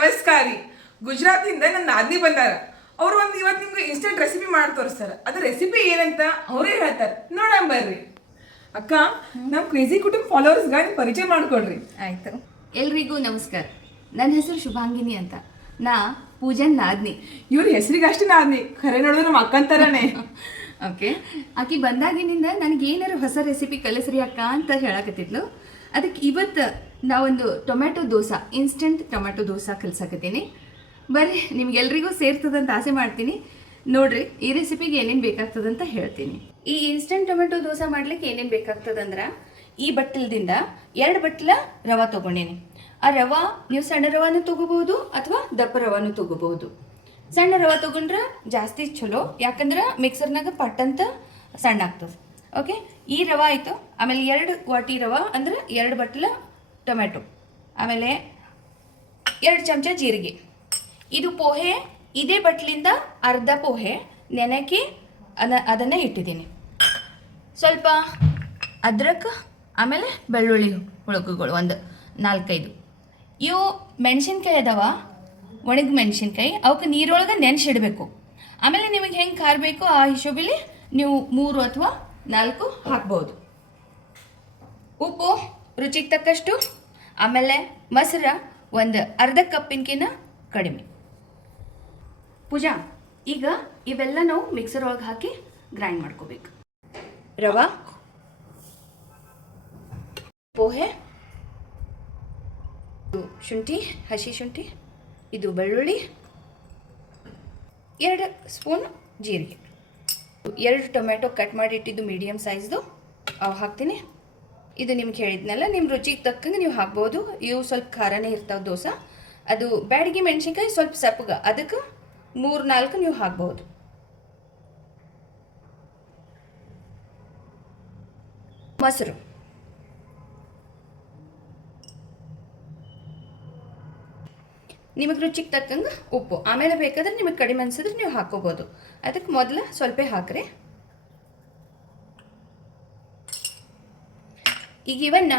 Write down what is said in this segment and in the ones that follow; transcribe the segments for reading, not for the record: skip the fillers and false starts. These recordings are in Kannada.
ನಮಸ್ಕಾರ ರೀ. ಗುಜರಾತಿಂದ ನನ್ನ ನಾದಿನಿ ಬಂದಾರ. ಅವ್ರು ಇವತ್ತು ನಿಮ್ಗೆ ಇನ್ಸ್ಟೆಂಟ್ ರೆಸಿಪಿ ಮಾಡಿ ತೋರಿಸ್ತಾರ. ಅದು ರೆಸಿಪಿ ಏನಂತ ಅವರೇ ಹೇಳ್ತಾರೆ, ನೋಡೋಣ ಬರ್ರಿ. ಅಕ್ಕ, ನಮ್ಮ ಕ್ರೇಜಿ ಕುಟುಂಬ ಫಾಲೋವರ್ಸ್ಗೆ ನೀವು ಪರಿಚಯ ಮಾಡ್ಕೊಡ್ರಿ. ಆಯಿತು. ಎಲ್ರಿಗೂ ನಮಸ್ಕಾರ. ನನ್ನ ಹೆಸರು ಶುಭಾಂಗಿನಿ ಅಂತ. ನಾ ಪೂಜನ್ ನಾದ್ನಿ. ಇವ್ರ ಹೆಸರಿಗೆ ಅಷ್ಟೇ ನಾದ್ನಿ, ಖರೆ ನೋಡಿದ್ರೆ ನಮ್ಮ ಅಕ್ಕಂತಾರನೇ. ಓಕೆ, ಆಕಿ ಬಂದಾಗಿನಿಂದ ನನಗೆ ಏನಾರು ಹೊಸ ರೆಸಿಪಿ ಕಲಿಸ್ರಿ ಅಕ್ಕ ಅಂತ ಹೇಳಕತ್ತಿದ್ಲು. ಅದಕ್ಕೆ ಇವತ್ತು ನಾವೊಂದು tomato dosa, instant tomato dosa ಕಲಿಸಕತ್ತೀನಿ. ಬರ್ರಿ, ನಿಮ್ಗೆಲ್ರಿಗೂ ಸೇರ್ತದಂತ ಆಸೆ ಮಾಡ್ತೀನಿ. ನೋಡ್ರಿ, ಈ ರೆಸಿಪಿಗೆ ಏನೇನು ಬೇಕಾಗ್ತದಂತ ಹೇಳ್ತೀನಿ. ಈ ಇನ್ಸ್ಟೆಂಟ್ ಟೊಮೆಟೊ ದೋಸೆ ಮಾಡ್ಲಿಕ್ಕೆ ಏನೇನು ಬೇಕಾಗ್ತದಂದ್ರೆ, ಈ ಬಟ್ಟಲದಿಂದ 2 ಬಟ್ಟಲ ರವೆ ತೊಗೊಂಡೇನಿ. ಆ ರವೆ ನೀವು ಸಣ್ಣ ರವಾನು ತೊಗೋಬಹುದು ಅಥವಾ ದಪ್ಪ ರವಾನು ತೊಗೋಬಹುದು. ಸಣ್ಣ ರವೆ ತೊಗೊಂಡ್ರೆ ಜಾಸ್ತಿ ಚಲೋ, ಯಾಕಂದ್ರೆ ಮಿಕ್ಸರ್ನಾಗ ಪಟ್ಟಂತ ಸಣ್ಣ ಆಗ್ತದೆ. ಓಕೆ, ಈ ರವೆ ಆಯಿತು. ಆಮೇಲೆ 2 ವಾಟಿ ರವೆ ಅಂದ್ರೆ 2 ಬಟ್ಟಲ ಟೊಮೆಟೊ. ಆಮೇಲೆ 2 ಚಮಚ ಜೀರಿಗೆ. ಇದು ಪೋಹೆ, ಇದೇ ಬಟ್ಲಿಂದ ಅರ್ಧ ಪೋಹೆ ನೆನೆಕಿ ಅದನ್ನು ಇಟ್ಟಿದ್ದೀನಿ. ಸ್ವಲ್ಪ ಅದ್ರಕ್, ಆಮೇಲೆ ಬೆಳ್ಳುಳ್ಳಿ ಹುಳುಕುಗಳು ಒಂದು 4-5. ಇವು ಮೆಣಸಿನ್ಕಾಯಿ ಅದಾವ, ಒಣಗಿ ಮೆಣಸಿನ್ಕಾಯಿ, ಅವಕ್ಕೆ ನೀರೊಳಗೆ ನೆನೆಸಿಡಬೇಕು. ಆಮೇಲೆ ನಿಮಗೆ ಹೆಂಗೆ ಖಾರ ಬೇಕು ಆ ಹಿಶೋಬಿಲಿ ನೀವು 3 ಅಥವಾ 4 ಹಾಕ್ಬೋದು. ಉಪ್ಪು ರುಚಿಗೆ ತಕ್ಕಷ್ಟು, ಆಮೇಲೆ ಮೊಸರು ಒಂದು ಅರ್ಧ ಕಪ್ಪಿನಕಿನ್ನ ಕಡಿಮೆ. ಪೂಜಾ, ಈಗ ಇವೆಲ್ಲ ನಾವು ಮಿಕ್ಸರ್ ಒಳಗೆ ಹಾಕಿ ಗ್ರೈಂಡ್ ಮಾಡ್ಕೋಬೇಕು. ರವೆ, ಪೋಹೆ, ಶುಂಠಿ, ಹಸಿ ಶುಂಠಿ, ಇದು ಬೆಳ್ಳುಳ್ಳಿ, 2 ಸ್ಪೂನ್ ಜೀರಿಗೆ, 2 ಟೊಮೆಟೊ ಕಟ್ ಮಾಡಿ ಇಟ್ಟಿದ್ದು ಮೀಡಿಯಮ್ ಸೈಜ್ದು ಅವು ಹಾಕ್ತೀನಿ. ಇದು ನಿಮ್ಗೆ ಹೇಳಿದ್ನಲ್ಲ, ನಿಮ್ಮ ರುಚಿಗೆ ತಕ್ಕಂಗೆ ನೀವು ಹಾಕ್ಬೋದು. ಇವು ಸ್ವಲ್ಪ ಖಾರನೇ ಇರ್ತಾವೆ ದೋಸೆ. ಅದು ಬ್ಯಾಡಗಿ ಮೆಣಸಿನ್ಕಾಯಿ ಸ್ವಲ್ಪ ಸಪ್ಪಗ, ಅದಕ್ಕೆ 3-4 ನೀವು ಹಾಕ್ಬೋದು. ಮೊಸರು, ನಿಮಗೆ ರುಚಿಗೆ ತಕ್ಕಂಗೆ ಉಪ್ಪು, ಆಮೇಲೆ ಬೇಕಾದ್ರೆ ನಿಮಗೆ ಕಡಿಮೆ ಅನ್ಸಿದ್ರೆ ನೀವು ಹಾಕೋಬೋದು. ಅದಕ್ಕೆ ಮೊದಲು ಸ್ವಲ್ಪ ಹಾಕ್ರಿ. ಈಗ ಇವನ್ನ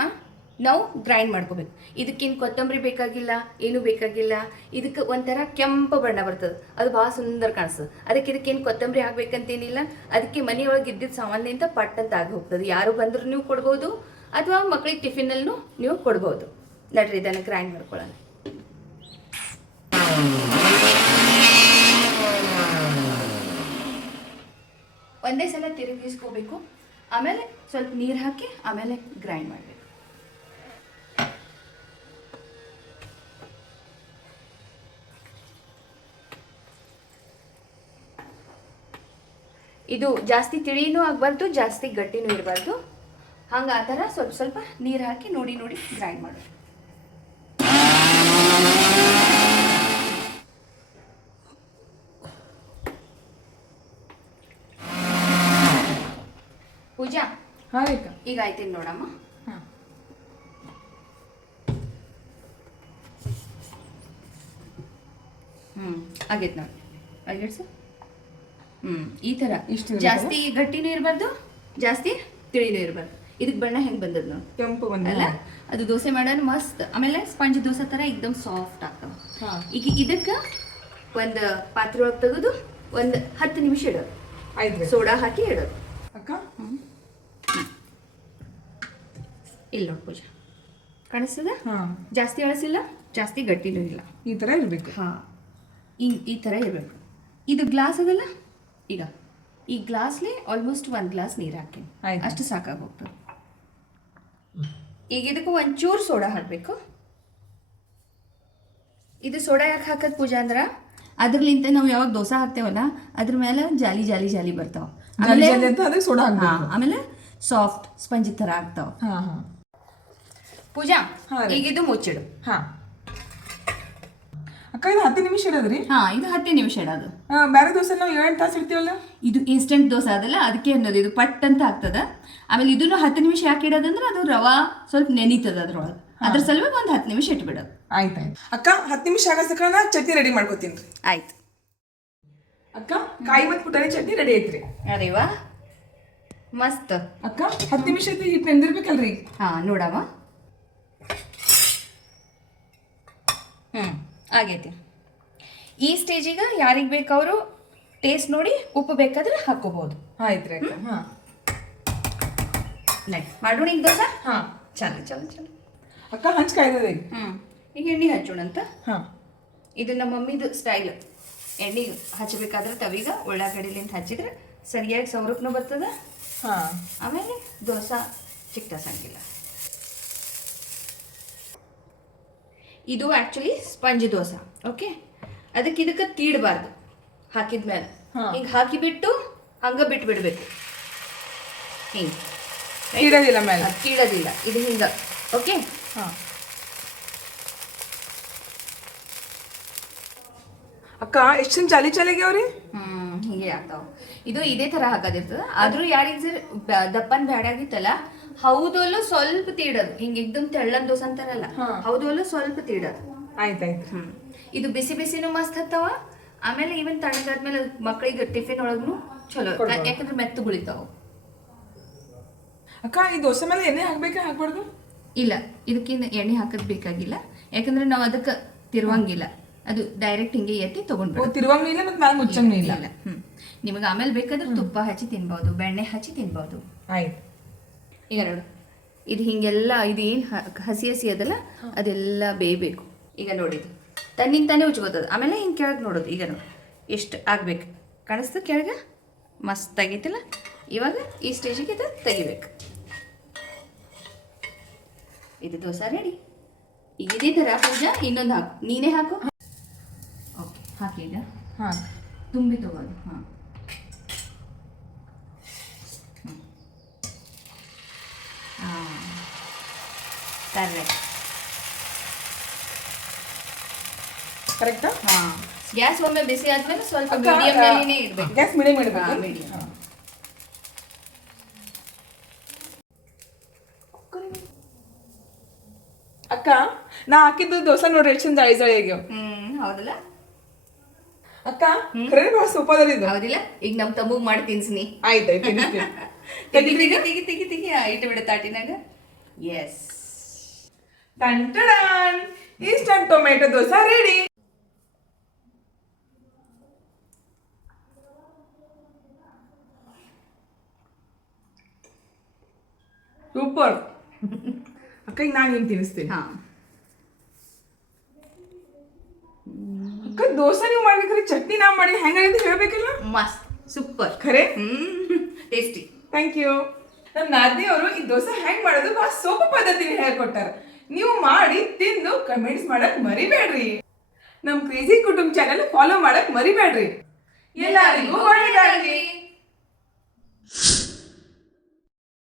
ನಾವು ಗ್ರೈಂಡ್ ಮಾಡ್ಕೋಬೇಕು. ಇದಕ್ಕಿನ್ನು ಕೊತ್ತಂಬರಿ ಬೇಕಾಗಿಲ್ಲ, ಏನೂ ಬೇಕಾಗಿಲ್ಲ. ಇದಕ್ಕೆ ಒಂಥರ ಕೆಂಪು ಬಣ್ಣ ಬರ್ತದೆ, ಅದು ಭಾಳ ಸುಂದರ ಕಾಣಿಸ್ತದೆ. ಅದಕ್ಕೆ ಇದಕ್ಕೇನು ಕೊತ್ತಂಬರಿ ಹಾಕ್ಬೇಕಂತೇನಿಲ್ಲ. ಅದಕ್ಕೆ ಮನೆಯೊಳಗೆ ಇದ್ದಿದ್ದು ಸಾಮಾನ್ಯಂತ ಪಟ್ಟಂತ ಆಗಿ ಹೋಗ್ತದೆ. ಯಾರು ಬಂದರೂ ನೀವು ಕೊಡ್ಬೋದು, ಅಥವಾ ಮಕ್ಕಳಿಗೆ ಟಿಫಿನಲ್ಲೂ ನೀವು ಕೊಡ್ಬೋದು. ನಡ್ರಿ, ಇದನ್ನು ಗ್ರೈಂಡ್ ಮಾಡ್ಕೊಳ್ಳೋಣ. ಒಂದೇ ಸಲ ತಿರುಗಿಸ್ಕೋಬೇಕು, ಆಮೇಲೆ ಸ್ವಲ್ಪ ನೀರು ಹಾಕಿ ಆಮೇಲೆ ಗ್ರೈಂಡ್ ಮಾಡಬೇಕು. ಇದು ಜಾಸ್ತಿ ತಿಳಿನೂ ಆಗಬಾರ್ದು, ಜಾಸ್ತಿ ಗಟ್ಟಿನೂ ಇರಬಾರ್ದು. ಹಂಗೆ ಆ ಥರ ಸ್ವಲ್ಪ ಸ್ವಲ್ಪ ನೀರು ಹಾಕಿ ನೋಡಿ ನೋಡಿ ಗ್ರೈಂಡ್ ಮಾಡೋದು. ಪೂಜಾ, ಹಾಂ, ಈಗ ಆಯ್ತೇನು ನೋಡಮ್ಮ. ಹಾಂ, ಆಗೈತೆ ನೋಡಿ. ಆಗಿಡ್ಸು. ಈ ಥರ ಇಷ್ಟು ಜಾಸ್ತಿ ಗಟ್ಟಿನೂ ಇರಬಾರ್ದು, ಜಾಸ್ತಿ ತಿಳಿನೂ ಇರಬಾರ್ದು. ಇದಕ್ಕೆ ಬಣ್ಣ ಹೆಂಗೆ ಬಂದದ್ದು ನೋಡಿ, ಕೆಂಪು ಬಂದಲ್ಲ. ಅದು ದೋಸೆ ಮಾಡೋಣ ಮಸ್ತ್. ಆಮೇಲೆ ಸ್ಪಂಜ್ ದೋಸೆ ಥರ ಎಕ್ದಮ್ ಸಾಫ್ಟ್ ಆಗ್ತಾವೆ. ಈಗ ಇದಕ್ಕೆ ಒಂದು ಪಾತ್ರೆ ಒಳಗೆ ತೆಗೆದು ಒಂದು 10 ನಿಮಿಷ ಇಡೋದು. ಆಯ್ತು, ಸೋಡಾ ಹಾಕಿ ಇಡೋದು. ಅಕ್ಕ, ಇಲ್ಲ ನೋಡಿ ಪೂಜಾ, ಕಾಣಿಸ್ತದ? ಹಾಂ, ಜಾಸ್ತಿ ಅಳಸಿಲ್ಲ, ಜಾಸ್ತಿ ಗಟ್ಟಿನೂ ಇಲ್ಲ. ಈ ಥರ ಇರಬೇಕು. ಹಾಂ, ಈ ಥರ ಇರಬೇಕು. ಇದು ಗ್ಲಾಸ್ ಅದಲ್ಲ, ಈಗ ಈ ಗ್ಲಾಸ್ಲಿ ಆಲ್ಮೋಸ್ಟ್ 1 ಗ್ಲಾಸ್ ನೀರು ಹಾಕಿ, ಅಷ್ಟು ಸಾಕಾಗಿ ಹೋಗ್ತದೆ. ಈಗ ಇದಕ್ಕೆ ಒಂಚೂರು ಸೋಡಾ ಹಾಕಬೇಕು. ಇದು ಸೋಡಾ ಯಾಕೆ ಹಾಕೋದು ಪೂಜಾ ಅಂದ್ರೆ, ಅದ್ರಲಿಂತ ನಾವು ಯಾವಾಗ ದೋಸೆ ಹಾಕ್ತೇವಲ್ಲ ಅದ್ರ ಮೇಲೆ ಜಾಲಿ ಜಾಲಿ ಜಾಲಿ ಬರ್ತಾವ. ಆಮೇಲೆ ಸಾಫ್ಟ್ ಸ್ಪಂಜ್ ಥರ ಆಗ್ತಾವ. ಪೂಜಾ, ಈಗ ಇದು ಮುಚ್ಚಿಡು. ಹಾಂ ಅಕ್ಕ, ಇದು 10 ನಿಮಿಷ ಇಡೋದ್ರಿ? ಹಾಂ, ಇದು 10 ನಿಮಿಷ ಇಡೋದು. ಬೇರೆ ದೋಸೆ ನಾವು 7 ತಾಸು ಇಡ್ತೀವಲ್ಲ. ಇದು ಇನ್ಸ್ಟೆಂಟ್ ದೋಸೆ ಅದಲ್ಲ, ಅದಕ್ಕೆ ಅನ್ನೋದು ಇದು ಪಟ್ ಅಂತ ಆಗ್ತದ. ಆಮೇಲೆ ಇದನ್ನು 10 ನಿಮಿಷ ಯಾಕೆ ಇಡೋದಂದ್ರೆ ಅದು ರವಾ ಸ್ವಲ್ಪ ನೆನೀತದ ಅದ್ರೊಳಗೆ, ಅದ್ರ ಸಲುವಾಗಿ ಒಂದು 10 ನಿಮಿಷ ಇಟ್ಬಿಡೋದು. ಆಯ್ತಾಯ್ತು ಅಕ್ಕ, 10 ನಿಮಿಷ ಆಗೋ ನಾ ಚಟ್ನಿ ರೆಡಿ ಮಾಡ್ಕೋತೀನಿ ರೀ. ಆಯ್ತು ಅಕ್ಕ, ಕಾಯಿ ಮತ್ತು ಪುಟಾಣಿ ಚಟ್ನಿ ರೆಡಿ ಐತ್ರಿ. ಅರೆ ವಾ, ಮಸ್ತ್. ಅಕ್ಕ, 10 ನಿಮಿಷ ಐತಿ, ಹಿಟ್ಟು ನೆಂದಿರ್ಬೇಕಲ್ರಿ? ಹಾಂ, ನೋಡವ. ಆಗೈತಿ. ಈ ಸ್ಟೇಜಿಗೆ ಯಾರಿಗೆ ಬೇಕು ಅವರು ಟೇಸ್ಟ್ ನೋಡಿ ಉಪ್ಪು ಬೇಕಾದ್ರೆ ಹಾಕೋಬಹುದು. ಆಯ್ತ್ರಿ ಅಕ್ಕ. ಹಾ ನಡಿ ಮಾಡೋಣ ಈಗ ದೋಸೆ. ಹಾ ಚಲೋ ಚಲೋ ಚಲೋ. ಅಕ್ಕ ಹಂಚ್ಕಾಯ್ತದ ಈಗ. ಈಗ ಎಣ್ಣೆ ಹಚ್ಚೋಣಂತ. ಹಾ ಇದು ನಮ್ಮ ಮಮ್ಮಿದು ಸ್ಟೈಲ್. ಎಣ್ಣೆ ಹಚ್ಚಬೇಕಾದ್ರೆ ತವೀಗ ಉಳ್ಳಾಗಡ್ಡಿಲಿಂದ ಹಚ್ಚಿದ್ರೆ ಸರಿಯಾಗಿ ಸೌರಕ್ಕೂ ಬರ್ತದ. ಹಾ ಆಮೇಲೆ ದೋಸೆ ಚಿಕ್ಕದಾಸಂಗಿಲ್ಲ. ಇದು ಆ್ಯಕ್ಚುಲಿ ಸ್ಪಂಜ್ ದೋಸೆ. ಓಕೆ, ಇದಕ್ಕೆ ತೀಡಬಾರ್ದು. ಹಾಕಿದ್ಮೇಲೆ ಹಿಂಗೆ ಹಾಕಿಬಿಟ್ಟು ಹಂಗೆ ಬಿಟ್ಟು ಬಿಡಬೇಕು. ಹಿಂಗೆ ತೀಡೋದಿಲ್ಲ ಮೇಲೆ, ತೀಡೋದಿಲ್ಲ. ಇದು ಹಿಂಗೆ. ಓಕೆ. ಹಾಂ ಅಕ್ಕ ಎಷ್ಟು ಚಾಲಿಗೆ ಅವ್ರಿ. ಹೀಗೆ ಆಗ್ತಾವ. ಇದು ಇದೇ ಥರ ಹಾಕೋದಿರ್ತದೆ. ಆದರೂ ಯಾರಿಗೆ ದಪ್ಪನ್ ಬ್ಯಾಡಾಗಿತ್ತಲ್ಲ, ಹೌದಲ್ಲೂ ಸ್ವಲ್ಪ ತೀಡೋದು. ಹಿಂಗೆ ಎಕ್ದಮ್ ತೆಳ್ಳನ್ ದೋಸೆ ಅಂತಾರಲ್ಲ, ಹೌದಲ್ಲೂ ಸ್ವಲ್ಪ ತೀಡೋದು. ಆಯ್ತಾಯ್ತು. ಇದು ಬಿಸಿ ಬಿಸಿನೂ ಮಸ್ತ್ ಹತ್ತವ. ಆಮೇಲೆ ಈವನ್ ತಣ್ಣಗಾದ್ಮೇಲೆ ಮಕ್ಕಳಿಗೆ ಟಿಫಿನ್ ಒಳಗೂ ಚಲೋ, ಯಾಕಂದ್ರೆ ಮೆತ್ತು ಗುಳಿತಾವ. ಅಕ್ಕ ಈ ದೋಸೆ ಮೇಲೆ ಎಣ್ಣೆ ಹಾಕ್ಬೇಕಾ ಹಾಕ್ಬಾರ್ದು? ಇಲ್ಲ, ಇದಕ್ಕಿಂತ ಎಣ್ಣೆ ಹಾಕೋದು ಬೇಕಾಗಿಲ್ಲ. ಯಾಕಂದ್ರೆ ನಾವು ಅದಕ್ಕೆ ತಿರುವಂಗಿಲ್ಲ. ಅದು ಡೈರೆಕ್ಟ್ ಹಿಂಗೆ ಎತ್ತಿ ತೊಗೊಂಡ್ಬಿಡು. ತಿರುವಂಗಿಲ್ಲ ಮತ್ತು ಮ್ಯಾಲೆ ಮುಚ್ಚಂಗೂ ಇಲ್ಲ. ನಿಮಗೆ ಆಮೇಲೆ ಬೇಕಾದ್ರೆ ತುಪ್ಪ ಹಚ್ಚಿ ತಿನ್ಬೋದು, ಬೆಣ್ಣೆ ಹಚ್ಚಿ ತಿನ್ಬೋದು. ಆಯ್ತು. ಈಗ ನೋಡು, ಇದು ಹಿಂಗೆಲ್ಲ ಇದು ಏನು ಹಸಿ ಹಸಿ ಅದಲ್ಲ, ಅದೆಲ್ಲ ಬೇಯಬೇಕು. ಈಗ ನೋಡಿದ್ದು ತನ್ನಿಂತಾನೇ ಉಜ್ಕೋತದ. ಆಮೇಲೆ ಹಿಂಗೆ ಕೆಳಗೆ ನೋಡೋದು. ಈಗ ನೋಡಿ ಎಷ್ಟು ಆಗ್ಬೇಕು ಕಾಣಿಸ್ತು ಕೆಳಗೆ. ಮಸ್ತ್ ಆಗೈತಿಲ್ಲ. ಇವಾಗ ಈ ಸ್ಟೇಜಿಗೆ ಇದು ತೆಗಿಬೇಕು. ಇದು ದೋಸೆ ರೆಡಿ. ಈಗ ಇದೇ ಥರ ಪೂಜಾ ಇನ್ನೊಂದು ಹಾಕು. ನೀನೇ ಹಾಕು. ಓಕೆ, ಹಾಕಿ. ಈಗ ಹಾಂ ತುಂಬಿ ತಗೋದು. ಹಾಂ ಕರೆಕ್ಟ್. ಕರೆಕ್ಟಾ? ಹಾಂ, ಗ್ಯಾಸ್ ಒಮ್ಮೆ ಬಿಸಿ ಆದ್ಮೇಲೆ ಸ್ವಲ್ಪ ಮೀಡಿಯಂನಲ್ಲಿನೇ ಇಡಬೇಕು. ಗ್ಯಾಸ್ ಮೀಡಿಯಂ ಇಡಬೇಕು. ಮೀಡಿಯಂ. ಅಕ್ಕ ನಾ ಹಾಕಿದ್ದು ದೋಸೆ ನೋಡ್ರಿ ಎಷ್ಟು ಚಂದ ಜಳಿ ಆಗ್ಯಾವ. ಹೌದಲ್ಲ ಅಕ್ಕ? ಖರೆ ಭಾಳ ಸೂಪರ್ ಇದು. ಹೌದಿಲ್ಲ? ಈಗ ನಮ್ಮ ತಮ್ಮಗ್ ಮಾಡಿ ತಿನ್ಸ್ನಿ. ಆಯ್ತಾಯ್ತು. ತೆಗಿ ತೆಗಿ ತೆಗಿ ತೆಗಿ ಇಟ್ಟು ಬಿಡ ತಾಟಿನಾಗ. ಎಸ್, ಟಂಟಡಾನ್, instant tomato dosa ready. Super. ಅಕ್ಕ ಈಗ ನಾನು ನಿಮ್ಗೆ ತಿನ್ನಿಸ್ತೀನಿ. ಹಾ ಅಕ್ಕ ದೋಸೆ ನೀವು ಮಾಡ್ಬೇಕಾದ್ರೆ ಚಟ್ನಿ ನಾ ಮಾಡಿ ಹೆಂಗಾಗಿದೆ ಹೇಳ್ಬೇಕಿಲ್ಲ? ಮಸ್ತ್ ಸೂಪರ್. ಖರೆ ಟೇಸ್ಟಿ. Thank you. ನಮ್ಮ ನಾದಿನಿ ಅವರು ಈ ದೋಸೆ ಹೆಂಗ್ ಮಾಡೋದು ಬಹಳ ಸೋಪ ಪದ್ಧತಿನ ಹೇಳ್ಕೊಟ್ಟಾರ. ನೀವು ಮಾಡಿ ತಿಂದು ಕಮೆಂಟ್ಸ್ ಮಾಡಕ್ ಮರಿಬೇಡ್ರಿ. ನಮ್ಮ ಕ್ರೇಜಿ ಕುಟುಂಬ ಚಾನೆಲ್ ಫಾಲೋ ಮಾಡಕ್ ಮರಿಬೇಡ್ರಿ. ಎಲ್ಲರಿಗೂ ಒಳ್ಳೆಯದಾಗಲಿ.